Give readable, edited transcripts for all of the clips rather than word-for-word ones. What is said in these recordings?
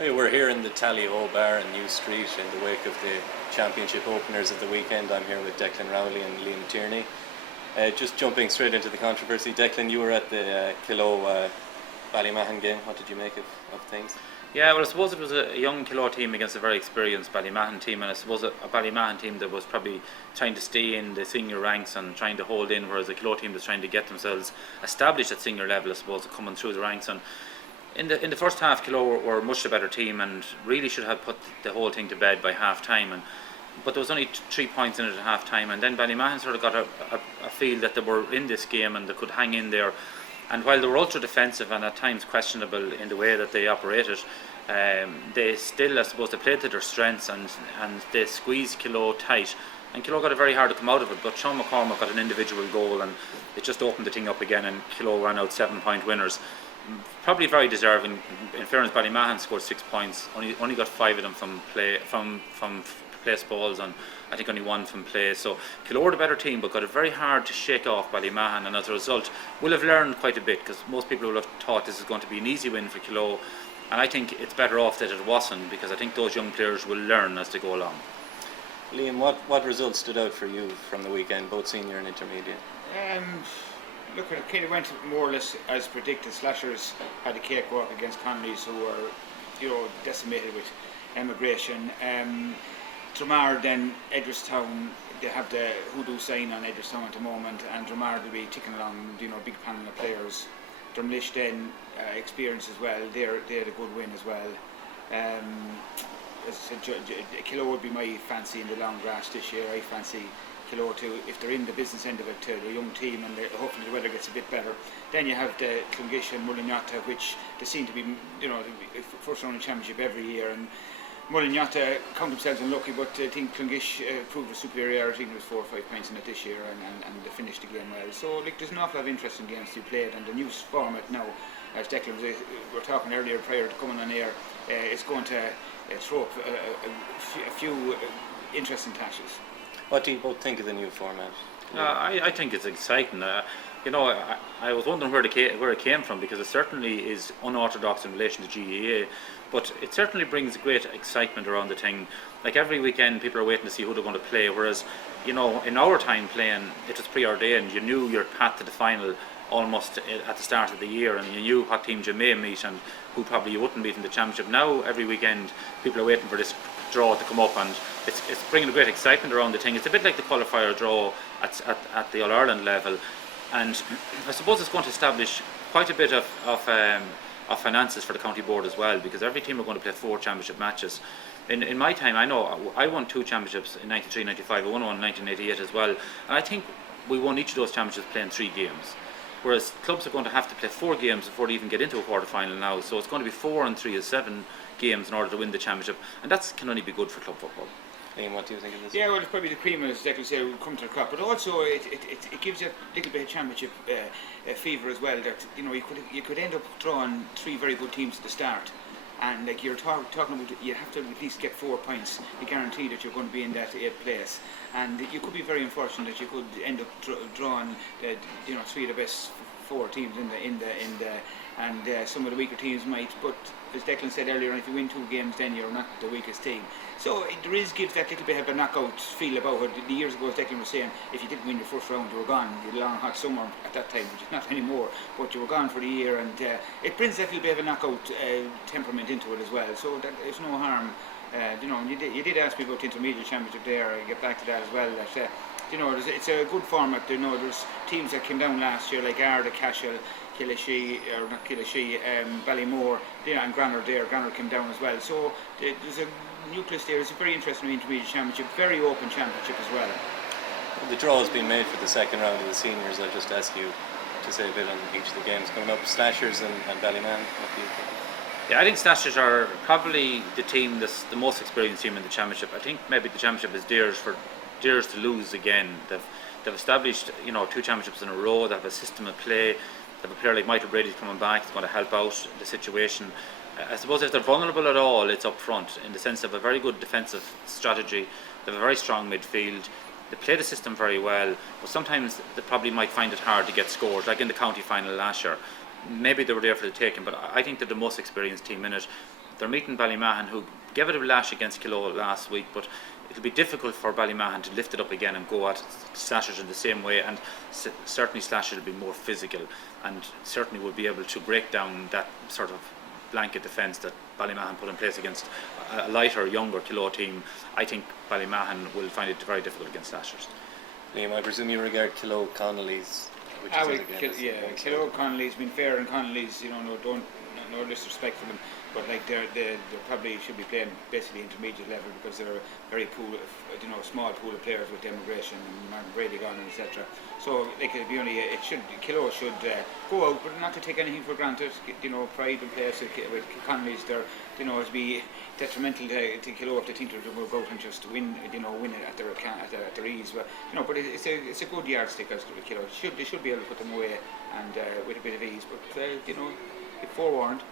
Hey, we're here in the Tally-Ho Bar in New Street in the wake of the championship openers at the weekend. I'm here with Declan Rowley and Liam Tierney. Just jumping straight into the controversy, Declan, you were at the Kilo Ballymahan game. What did you make of things? Yeah, well, I suppose it was a young Kilo team against a very experienced Ballymahan team, and I suppose a Ballymahan team that was probably trying to stay in the senior ranks and trying to hold in, whereas a Kilo team that's trying to get themselves established at senior level, I suppose, coming through the ranks. And in the first half, Kilo were much the better team and really should have put the whole thing to bed by half time. But there was only 3 points in it at half time, and then Ballymahan sort of got a feel that they were in this game and they could hang in there. And while they were ultra defensive and at times questionable in the way that they operated, they still, I suppose, they played to their strengths and they squeezed Kilo tight. And Kilo got it very hard to come out of it, but Sean McCormack got an individual goal and it just opened the thing up again, and Kilo ran out 7-point winners. Probably very deserving. In fairness, Ballymahan scored 6 points. Only got 5 of them from place balls, and I think only 1 from play. So Kilo were the better team, but got it very hard to shake off Ballymahan, and as a result, will have learned quite a bit, because most people will have thought this is going to be an easy win for Kilo, and I think it's better off that it wasn't, because I think those young players will learn as they go along. Liam, what results stood out for you from the weekend, both senior and intermediate? Look, it kind of went more or less as predicted. Slashers had a cakewalk against Conleys, who were, decimated with emigration. Dramar, then Edgeworthstown, they have the hoodoo sign on Edgeworthstown at the moment, and Dramar will be ticking along, big panel of players. Drumlish then experience as well. They had a good win as well. As I said, Kilo would be my fancy in the long grass this year. I fancy Kilo too, if they're in the business end of it, to the young team, and hopefully the weather gets a bit better. Then you have the Clongish and Mullinata, which they seem to be, first round of championship every year, and Mullinata count themselves unlucky, but I think Clongish proved a superiority. There was 4 or 5 points in it this year, and they finished the game well. So there's an awful lot of interesting games to be played, and the new format now, as Declan was, we were talking earlier prior to coming on air, is going to throw up a few interesting clashes. What do you both think of the new format? I think it's exciting. I was wondering where it came from, because it certainly is unorthodox in relation to GAA, but it certainly brings great excitement around the thing. Like every weekend, people are waiting to see who they're going to play, whereas, in our time playing, it was preordained. You knew your path to the final almost at the start of the year, and you knew what teams you may meet and who probably you wouldn't meet in the championship. Now, every weekend, people are waiting for this draw to come up, and it's bringing a great excitement around the thing. It's a bit like the qualifier draw at the All-Ireland level, and I suppose it's going to establish quite a bit of finances for the county board as well, because every team are going to play 4 championship matches. In my time, I know I won 2 championships in 93, 95, I won one in 1988 as well, and I think we won each of those championships playing 3 games. Whereas clubs are going to have to play 4 games before they even get into a quarter final now, so it's going to be 4 and 3 is 7 games in order to win the championship, and that can only be good for club football. Liam, what do you think of this? Yeah, well, it's probably the cream, as Declan said, will come to the crop, but also it gives you a little bit of championship fever as well. That you could end up drawing 3 very good teams at the start, and like you're talking about, you have to at least get 4 points to guarantee that you're going to be in that 8th place, and you could be very unfortunate that you could end up drawing 3 of the best 4 teams in the and some of the weaker teams might, but as Declan said earlier, if you win 2 games, then you're not the weakest team. So gives that little bit of a knockout feel about it. The years ago, as Declan was saying, if you didn't win your first round, you were gone. You had a long hot summer at that time, which is not anymore, but you were gone for the year, and it brings that little bit of a knockout temperament into it as well. So there's no harm. You did ask me about the intermediate championship there. I get back to that as well. That it's a good format. There's teams that came down last year, like Arda, Cashel, Ballymore, and Granard there. Granard came down as well. So there's a nucleus there. It's a very interesting intermediate championship, very open championship as well. The draw has been made for the second round of the seniors. I'll just ask you to say a bit on each of the games coming up. Slashers and Ballyman, what do you think? Yeah, I think Slashers are probably the team that's the most experienced team in the championship. I think maybe the championship is theirs to lose again. They've established 2 championships in a row. They have a system of play. They have a player like Michael Brady's coming back. It's going to help out the situation. I suppose if they're vulnerable at all, it's up front, in the sense of a very good defensive strategy. They have a very strong midfield. They play the system very well, but sometimes they probably might find it hard to get scores, like in the county final last year. Maybe they were there for the taking, but I think they're the most experienced team in it. they're meeting Ballymahan, who gave it a lash against Kilo last week, but it'll be difficult for Ballymahan to lift it up again and go at Slashers in the same way, and certainly Slashers will be more physical and certainly will be able to break down that sort of blanket defence that Ballymahan put in place against a lighter, younger Kilo team. I think Ballymahan will find it very difficult against Slashers. Liam, I presume you regard Kilo Connolly's, which is Kilo Connolly's been fair, and Connolly's, no disrespect for them, but like they probably should be playing basically intermediate level, because they're a very small pool of players with immigration and Martin Brady gone, etc. So like Kilo should go out, but not to take anything for granted. Pride and place with Connolly's, there, it'd be detrimental to Kilo if they think they're going to go out and just win it at their ease. But it's a good yardstick as to Kilo. They should be able to put them away and with a bit of ease. But be forewarned.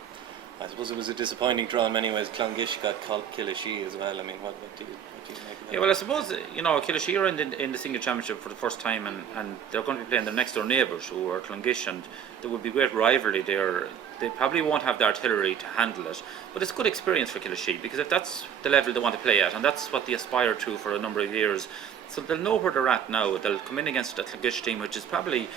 I suppose it was a disappointing draw in many ways. Clongish got Killashee as well. I mean, what do you make of that? Yeah, well, I suppose Killashee are in the senior championship for the first time, and they're going to be playing their next door neighbours, who are Clongish, and there would be great rivalry there. They probably won't have the artillery to handle it, but it's good experience for Killashee, because if that's the level they want to play at, and that's what they aspire to for a number of years, so they'll know where they're at now. They'll come in against a Clongish team which is probably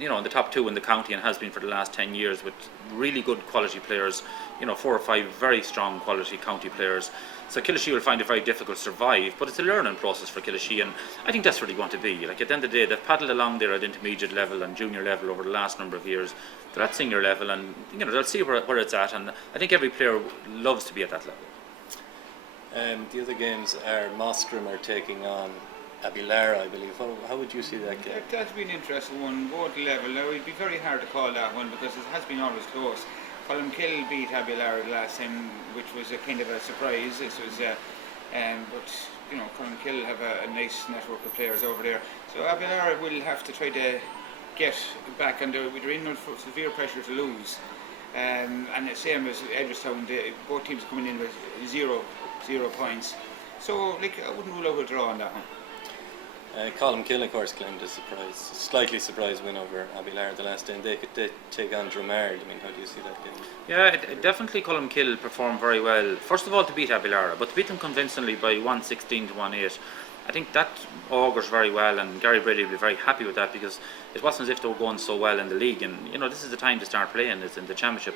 in the top two in the county and has been for the last 10 years, with really good quality players, 4 or 5 very strong quality county players. So Killashee will find it very difficult to survive, but it's a learning process for Killashee, and I think that's where they want to be. Like, at the end of the day, they've paddled along there at intermediate level and junior level over the last number of years. They're at senior level, and they'll see where it's at, and I think every player loves to be at that level. The other games are Mostram are taking on Abilara, I believe. How would you see that game? That's been an interesting one, both level. Now, it'd be very hard to call that one, because it has been always close. Columkill beat Abilara last time, which was a kind of a surprise. This was, but Columkill have a nice network of players over there. So Abilara will have to try to get back under. They're in for severe pressure to lose, and the same as Edgeworthstown. Both teams coming in with zero points. So, I wouldn't rule out a draw on that one. Columkill, of course, claimed a slightly surprise win over Abilara the last day, and they could take on Dromard. I mean, how do you see that game? Yeah, definitely Columkill performed very well. First of all, to beat Abilara, but to beat them convincingly by 116 to 1-8. I think that augurs very well, and Gary Brady will be very happy with that, because it wasn't as if they were going so well in the league, and this is the time to start playing. It's in the championship.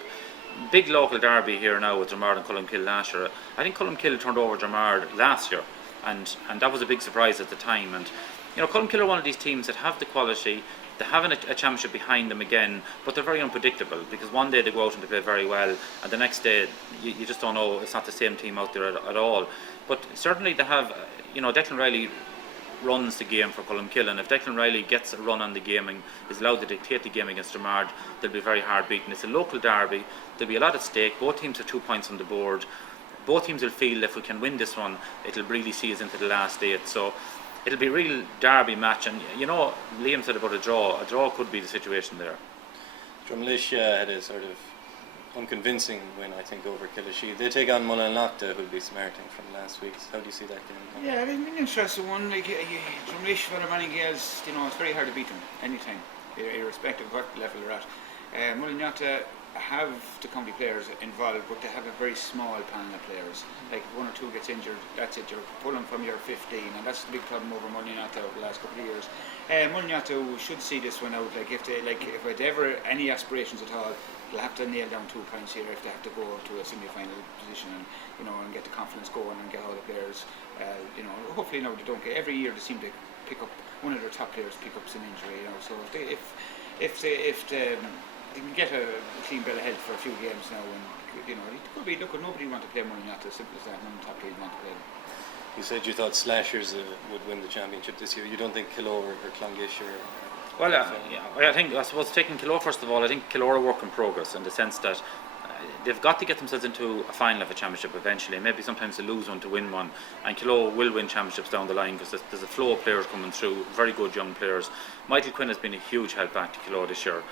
Big local derby here now with Dromard and Columkill last year. I think Columkill turned over Dromard last year, and that was a big surprise at the time. And Columkill are one of these teams that have the quality. They have a championship behind them again, but they're very unpredictable, because one day they go out and they play very well, and the next day you just don't know. It's not the same team out there at all. But certainly they have, Declan Rowley runs the game for Columkill, and if Declan Rowley gets a run on the game and is allowed to dictate the game against Dromard, they'll be very hard beaten. It's a local derby. There'll be a lot at stake. Both teams have 2 points on the board. Both teams will feel if we can win this one, it'll really see us into the last 8. So it'll be a real derby match, and Liam said about a draw. A draw could be the situation there. Drumlish had a sort of unconvincing win, I think, over Killashee. They take on Mullinloughtah, who'll be smarting from last week. How do you see that game? Yeah, it's been an interesting one. Drumlish, for the many girls, it's very hard to beat them anytime, irrespective of what level they're at. Mullinloughtah have the county players involved, but they have a very small panel of players. Like, if 1 or 2 gets injured, that's it. You're pulling from your 15, and that's the big problem over Mullinloughtah over the last couple of years. Mullinloughtah should see this one out. If they ever any aspirations at all, they'll have to nail down 2 points here if they have to go to a semi-final position, and get the confidence going and get all the players. Hopefully now they don't get. Every year they seem to pick up one of their top players, pick up some injury. So if they can get a clean bill of health for a few games now, and it could be. Look, nobody want to play Mullinloughtah. Simple as that. None of the top teams want to play them. You said you thought Slashers would win the championship this year. You don't think Kilo or Clongish or? Well, I suppose taking Kilo first of all, I think Kilo are a work in progress, in the sense that they've got to get themselves into a final of a championship eventually. Maybe sometimes they lose one to win one, and Kilo will win championships down the line, because there's a flow of players coming through, very good young players. Michael Quinn has been a huge help back to Kilo this year.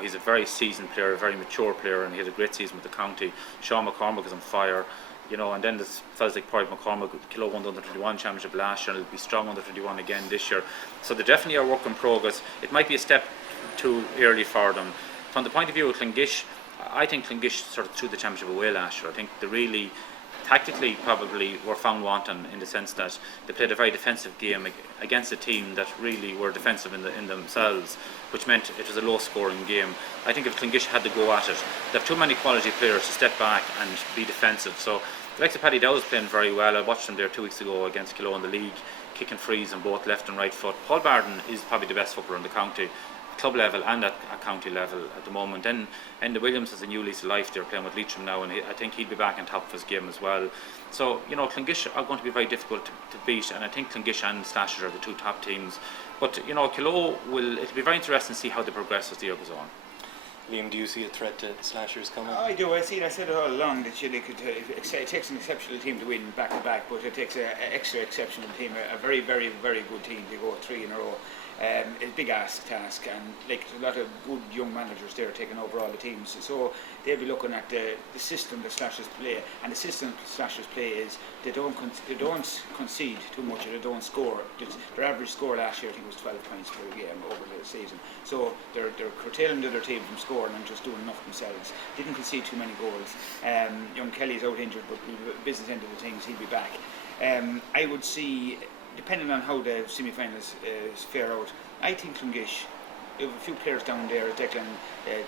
He's a very seasoned player, a very mature player, and he had a great season with the county. Sean McCormack is on fire. And then there's fellas like Padraig McCormack. Kilo won the under 21 championship last year, and it'll be strong under 21 again this year. So they definitely are work in progress. It might be a step too early for them. From the point of view of Clongish, I think Clongrish sort of threw the championship away last year. I think they really tactically probably were found wanting in the sense that they played a very defensive game against a team that really were defensive in themselves, which meant it was a low scoring game. I think if Clongrish had to go at it, they have too many quality players to step back and be defensive. So the likes of Paddy Dow was playing very well. I watched him there 2 weeks ago against Kilo in the league, kicking frees on both left and right foot. Paul Barden is probably the best footballer in the county, club level and at county level at the moment. Then the Williams has a new lease of life. They're playing with Leitrim now, and I think he'll be back on top of his game as well. So Clongrish are going to be very difficult to beat, and I think Clongrish and Slashers are the two top teams. But Kilo it'll be very interesting to see how they progress as the year goes on. Liam, do you see a threat to Slashers coming? I do. I see it. I said it all along that it takes an exceptional team to win back to back, but it takes an extra exceptional team, a very, very, very good team to go 3 in a row. It's a big task, and there's a lot of good young managers there taking over all the teams. So they'll be looking at the system that Slashers play, and the system that Slashers play is they don't concede too much, or they don't score. Their average score last year I think was 12 points per game over the season. So they're curtailing the other team from scoring and just doing enough themselves. Didn't concede too many goals. Young Kelly's out injured, but business end of the things, he'll be back. I would see, depending on how the semi-finals fare out, I think Clongrish, you have a few players down there, as Declan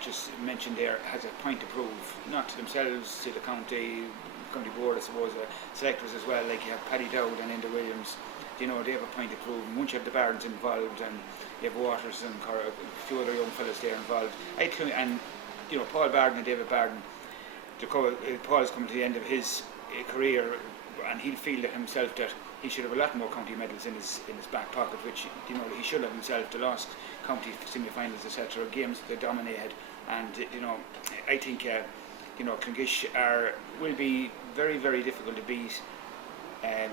just mentioned there, has a point to prove, not to themselves, to the county board, I suppose, selectors as well, like you have Paddy Dowd and Enda Williams. They have a point to prove, and once you have the Bardens involved, and you have Waters and a few other young fellas there involved, and Paul Barden and David Barden, Paul is coming to the end of his career, and he'll feel that himself that he should have a lot more county medals in his back pocket, which he should have himself. The last county semi-finals, etc., games they dominated, and I think Clongrish will be very, very difficult to beat.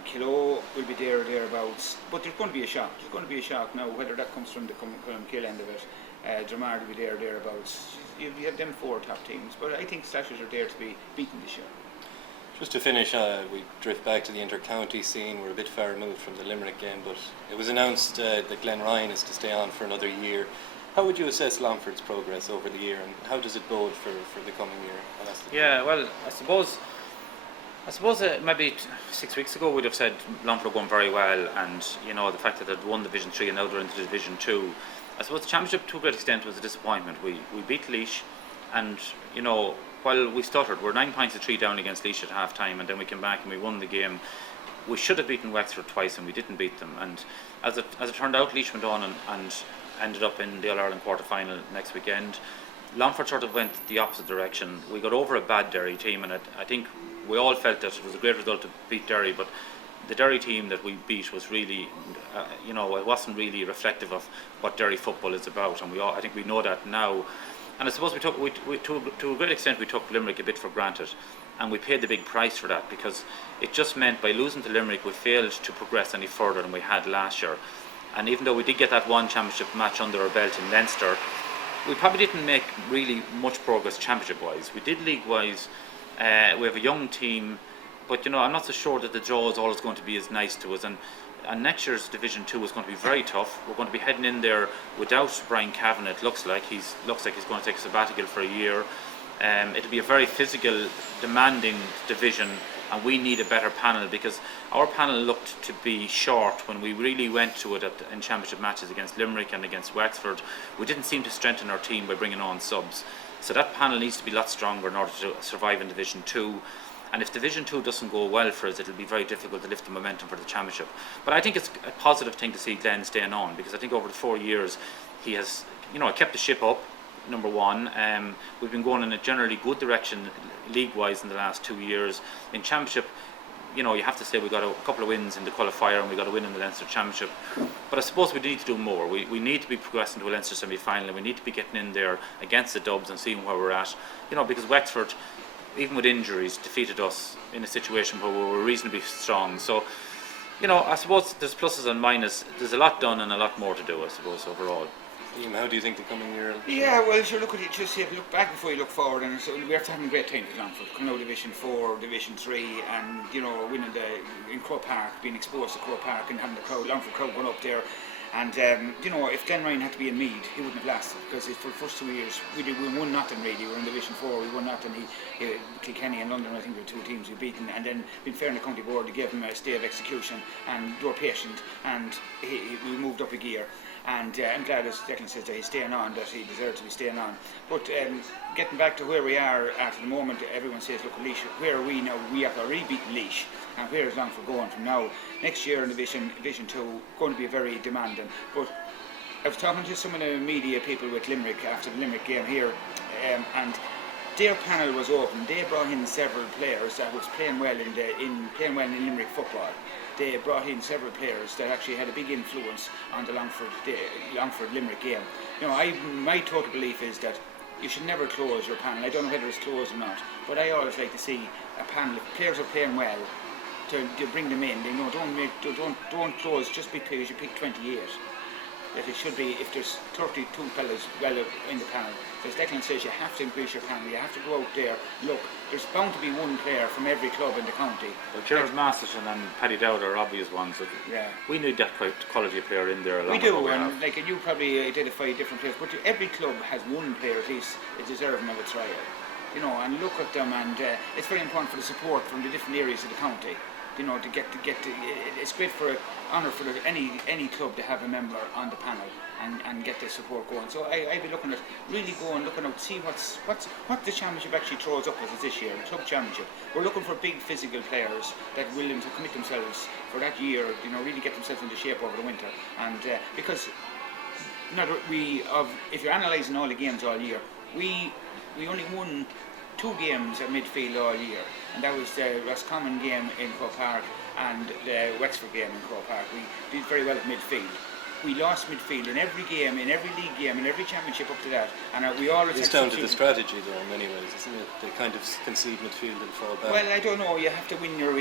Kilo will be there or thereabouts, but there's going to be a shock. There's going to be a shock now, whether that comes from the Kill end of it. Dramard will be there or thereabouts. You have them 4 top teams, but I think Slashers are there to be beaten this year. Just to finish, we drift back to the inter-county scene. We're a bit far removed from the Limerick game, but it was announced that Glen Ryan is to stay on for another year. How would you assess Longford's progress over the year, and how does it bode for the coming year? Yeah, well, I suppose maybe 6 weeks ago we'd have said Longford are going very well, and the fact that they'd won Division 3 and now they're into Division 2. I suppose the championship to a great extent was a disappointment. We beat Laois, and while we stuttered, we're 9 points to 3 down against Laois at half time, and then we came back and we won the game. We should have beaten Wexford twice and we didn't beat them, and as it turned out, Laois went on and ended up in the All-Ireland quarter-final next weekend. Longford sort of went the opposite direction. We got over a bad Derry team, and I think we all felt that it was a great result to beat Derry, but the Derry team that we beat was really, it wasn't really reflective of what Derry football is about, and I think we know that now. And I suppose to a great extent we took Limerick a bit for granted, and we paid the big price for that, because it just meant by losing to Limerick we failed to progress any further than we had last year. And even though we did get that one championship match under our belt in Leinster, we probably didn't make really much progress championship wise. We did league wise. We have a young team, but I'm not so sure that the draw is always going to be as nice to us, and next year's Division 2 is going to be very tough. We're going to be heading in there without Brian Cavan. It looks like he's going to take a sabbatical for a year. It'll be a very physical, demanding division, and we need a better panel, because our panel looked to be short when we really went to it in championship matches against Limerick and against Wexford. We didn't seem to strengthen our team by bringing on subs, so that panel needs to be a lot stronger in order to survive in Division 2. And if Division 2 doesn't go well for us, it'll be very difficult to lift the momentum for the championship. But I think it's a positive thing to see Glenn staying on, because I think over the 4 years he has, kept the ship up, number one. We've been going in a generally good direction league-wise in the last 2 years. In championship, you have to say we got a couple of wins in the qualifier and we got a win in the Leinster Championship. But I suppose we need to do more. We need to be progressing to a Leinster semi-final, and we need to be getting in there against the Dubs and seeing where we're at. Because Wexford, even with injuries, defeated us in a situation where we were reasonably strong. So, I suppose there's pluses and minuses. There's a lot done and a lot more to do, I suppose, overall. Liam, how do you think the coming year? Yeah, well, sure, look at it. Just you have to look back before you look forward, and so we have to have a great time at Longford. Coming out Division 4, Division 3, and winning in Crow Park, being exposed to Crow Park, and having the Longford crowd going up there. And if Glen Ryan had to be in Meath, he wouldn't have lasted, because for the first 2 years we won nothing really. We were in Division 4, we won nothing. Kilkenny and London, I think, were 2 teams we beaten, and then being fair in the county board, they gave him a stay of execution, and they were patient, and we moved up a gear. And I'm glad, as Declan says, that he's staying on, that he deserves to be staying on. But getting back to where we are at the moment, everyone says, look, Laois, where are we now? We have already beaten Laois, and where is Longford going from now? Next year in Division 2, going to be very demanding. But I was talking to some of the media people with Limerick after the Limerick game here, and their panel was open. They brought in several players that was playing well in Limerick football. They brought in several players that actually had a big influence on the Longford Limerick game. My total belief is that you should never close your panel. I don't know whether it's closed or not, but I always like to see a panel. If players are playing well, to bring them in. Don't close just because you pick 28. That it should be, if there's 32 fellas well in the panel, as Declan says, you have to increase your panel. You have to go out there. Look, there's bound to be one player from every club in the county. Well, Gerard Masterson and Paddy Dowd are obvious ones. Yeah. We need that quality of player in there. We do, and you probably identify different players, but every club has one player at least is deserving of a trial. And look at them, and it's very important for the support from the different areas of the county. To get it's great for honour for any club to have a member on the panel and get the support going. So I'd be looking out, see what the championship actually throws up as this year, the club championship. We're looking for big physical players that are willing to commit themselves for that year. Really get themselves into shape over the winter, and because if you're analysing all the games all year, we only won 2 games at midfield all year, and that was the Roscommon game in Croke Park and the Wexford game in Croke Park. We did very well at midfield. We lost midfield in every game, in every league game, in every championship up to that, and we always. It's down to the strategy, though, in many ways, isn't it? They kind of concede midfield and fall back. Well, I don't know. You have to win your.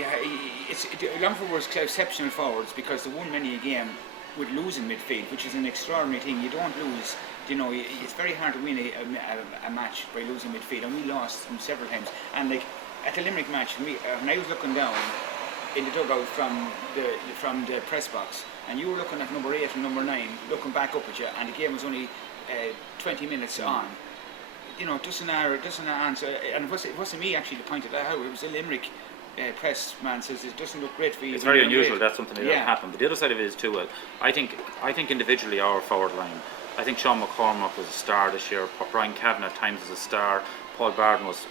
Longford was exceptional forwards because they won many a game with losing midfield, which is an extraordinary thing. You don't lose. It's very hard to win a match by losing midfield, and we lost them several times. And at the Limerick match, when I was looking down in the dugout from the press box, and you were looking at number 8 and number 9, looking back up at you, and the game was only 20 minutes on. Doesn't answer. And it wasn't me actually that pointed that out. It was the Limerick press man says it doesn't look great for you. It's very unusual. That's something that doesn't happen. But the other side of it is too. I think individually our forward line. I think Sean McCormack was a star this year. Brian Kavanagh at times was a star. Paul Barden was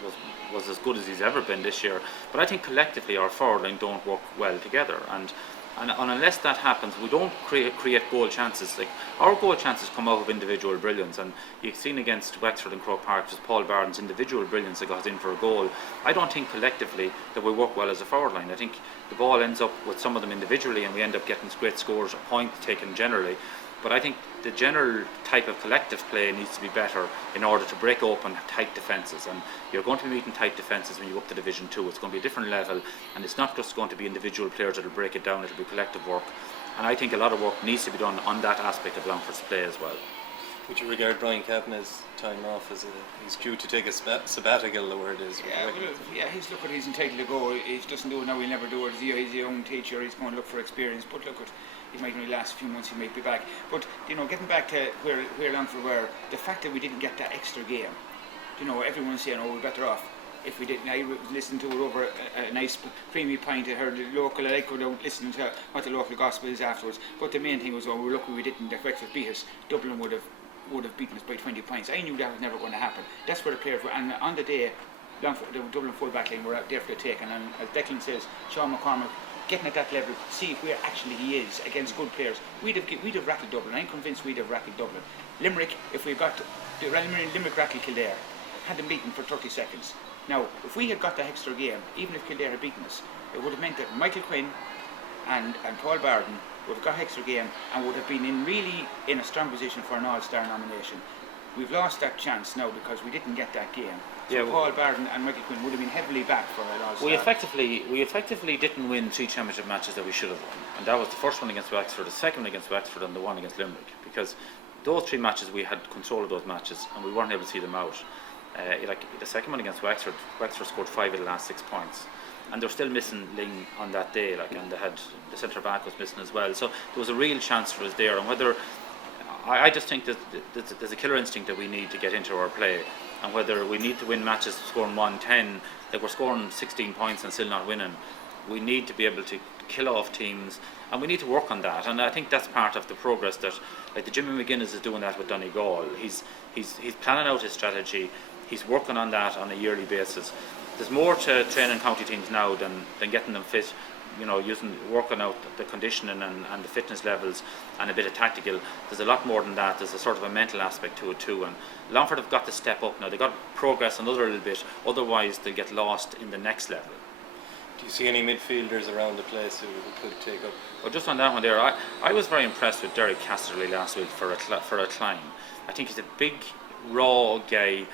as good as he's ever been this year. But I think collectively our forward line don't work well together. And unless that happens, we don't create goal chances. Like our goal chances come out of individual brilliance, and you've seen against Wexford and Croke Park just Paul Barden's individual brilliance that got in for a goal. I don't think collectively that we work well as a forward line. I think the ball ends up with some of them individually, and we end up getting great scores or points taken generally. But I think the general type of collective play needs to be better in order to break open tight defences. And you're going to be meeting tight defences when you go up to Division 2. It's going to be a different level, and it's not just going to be individual players that will break it down, it'll be collective work. And I think a lot of work needs to be done on that aspect of Longford's play as well. Would you regard Brian Kavanagh's time off as he's due to take a sabbatical, the word is? He's entitled to go. He doesn't do it now, he'll never do it. He's a young teacher, he's going to look for experience. But look, it might only last a few months, he might be back. But, getting back to where Longford were, the fact that we didn't get that extra game, everyone's saying, we're better off if we didn't. I listened to it over a nice creamy pint. I heard the local, I go down listening to what the local gospel is afterwards. But the main thing was, we're lucky we didn't. That Wexford beat us. Dublin would have beaten us by 20 points. I knew that was never going to happen. That's where the players were. And on the day, the Dublin full back line were out there for the taking. And as Declan says, Sean McCormack getting at that level, see where actually he is against good players. We'd have rattled Dublin. I'm convinced we'd have rattled Dublin. Limerick, if we got the Limerick rattled Kildare, had them beaten for 30 seconds. Now, if we had got the extra game, even if Kildare had beaten us, it would have meant that Michael Quinn and Paul Barden would have got extra game and would have been in a strong position for an All-Star nomination. We've lost that chance now because we didn't get that game. So Paul Barden and Michael Quinn would have been heavily back for an All-Star. We effectively didn't win 3 championship matches that we should have won, and that was the first one against Wexford, the second one against Wexford, and the one against Limerick. Because those 3 matches we had control of those matches, and we weren't able to see them out. The second one against Wexford scored 5 of the last 6 points. and they're still missing Ling on that day, like, and they had the centre back was missing as well. So there was a real chance for us there, and whether I just think that there's a killer instinct that we need to get into our play, and whether we need to win matches scoring 110, like we're scoring 16 points and still not winning. We need to be able to kill off teams, and we need to work on that. And I think that's part of the progress that, like, the Jimmy McGuinness is doing that with Donegal. He's planning out his strategy. He's working on that on a yearly basis. There's more to training county teams now than getting them fit. You know, working out the conditioning and the fitness levels and a bit of tactical. There's a lot more than that. There's a sort of a mental aspect to it too. And Longford have got to step up now. They've got to progress another little bit. Otherwise, they'll get lost in the next level. Do you see any midfielders around the place who could take up? Well, just on that one there, I was very impressed with Derek Casterly last week for a climb. I think he's a big, raw guy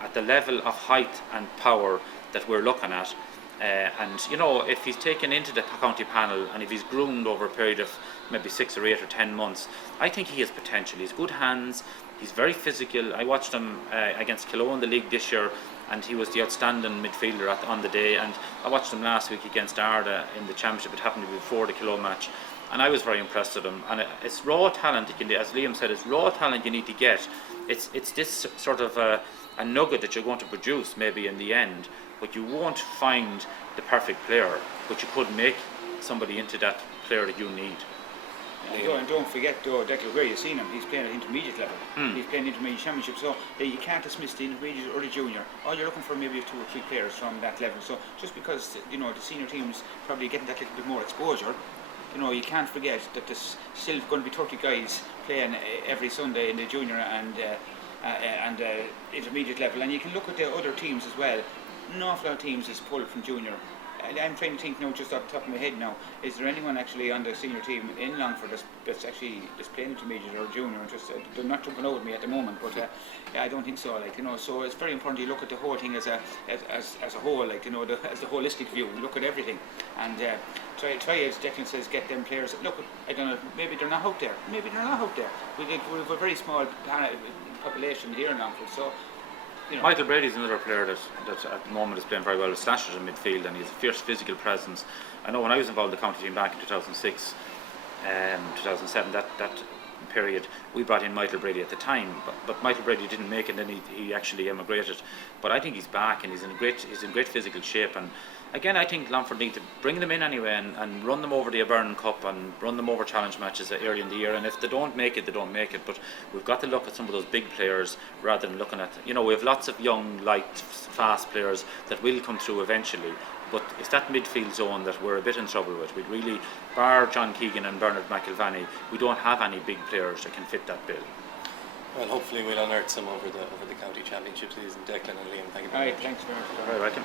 at the level of height and power that we're looking at. And you know, if he's taken into the county panel and if he's groomed over a period of maybe 6 or 8 or 10 months, I think he has potential. He's good hands, he's very physical. I watched him against Kilo in the league this year, and he was the outstanding midfielder on the day. And I watched him last week against Arda in the championship. It happened to be before the Kilo match, and I was very impressed with him. And it's raw talent, as Liam said, it's raw talent you need to get. It's this sort of a nugget that you're going to produce maybe in the end, but you won't find the perfect player, but you could make somebody into that player that you need. And don't forget though, Declan, where you've seen him, he's playing at intermediate level. He's playing intermediate championship, so you can't dismiss the intermediate or the junior. All you're looking for maybe 2 or 3 players from that level. So just because, you know, the senior team's probably getting that little bit more exposure, you know, you can't forget that there's still going to be 30 guys playing every Sunday in the junior and intermediate level. And you can look at the other teams as well. An awful lot of teams is pulled from junior. I'm trying to think now, just off the top of my head now, is there anyone actually on the senior team in Longford that's actually playing intermediate or junior? Just they're not jumping out with me at the moment, but I don't think so. Like, you know, so it's very important you look at the whole thing as a whole, like, you know, as the holistic view. Look at everything and try as Declan says, get them players. Look, I don't know, maybe they're not out there. Maybe they're not out there. We have a very small population here in Longford, so. You know. Michael Brady's another player that at the moment is playing very well with slashers in midfield, and he has a fierce physical presence. I know when I was involved in the county team back in 2006, 2007, that period, we brought in Michael Brady at the time, but Michael Brady didn't make it, and then he actually emigrated. But I think he's back, and he's in great physical shape. And again, I think Longford need to bring them in anyway and run them over the Aberrin Cup and run them over challenge matches early in the year. And if they don't make it, they don't make it. But we've got to look at some of those big players rather than looking at, you know, we have lots of young, light, fast players that will come through eventually. But it's that midfield zone that we're a bit in trouble with. We'd really, bar John Keegan and Bernard McIlvany, we don't have any big players that can fit that bill. Well, hopefully we'll unearth some over the county championship season. Declan and Liam, thank you very much. Thanks very much. Very welcome.